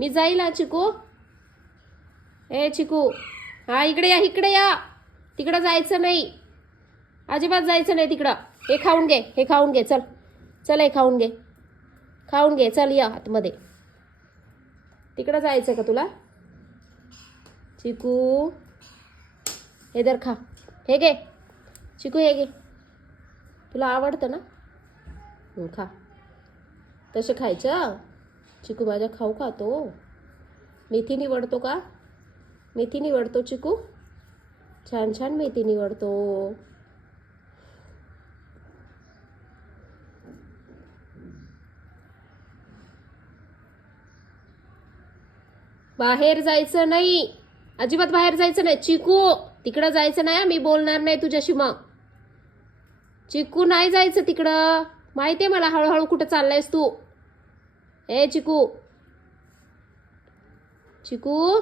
मी जाईल हा चिकू. ए चिकू, हा इकडे या, इकडे या. तिकडं जायचं नाही, अजिबात जायचं नाही तिकडं. हे खाऊन घे, हे खाऊन घे, चल चल, हे खाऊन घे, खाऊन घे, चल या आतमध्ये. तिकडं जायचं का तुला चिकू? हे दर खा, हे घे चिकू, हे घे. तुला आवडतं ना, खा. तसं खायचं. चिकू माझ्या खाऊ खातो. मेथी निवडतो का? मेथी निवडतो चिकू. छान छान मेथी निवडतो. बाहेर जायचं नाही, अजिबात बाहेर जायचं नाही चिकू. तिकडं जायचं नाही, मी बोलणार नाही तुझ्याशी मग. चिकू नाही जायचं तिकडं, माहितीये मला हळूहळू कुठं चाललायस तू. ए चिकू, चिकू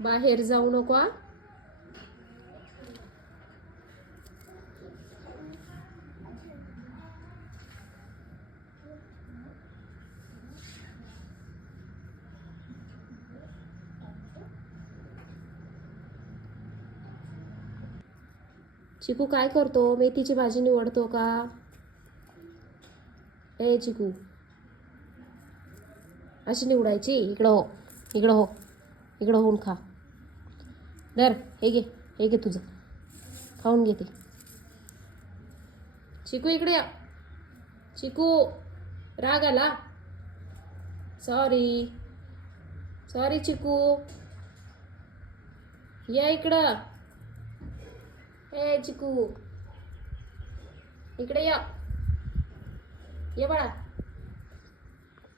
बाहेर जाऊ नको हा. चिकू काय करतो? मेथीची भाजी निवडतो का? ए चिकू, अशी निवडायची. इकडं हो, इकडं हो, इकडं होऊन खा. धर, हे घे, हे घे तुझं, खाऊन घे ते. चिकू इकडे या. चिकू, राग आला? सॉरी, सॉरी चिकू, या इकडं. ए चिकू, इकडे या, ये बाळा.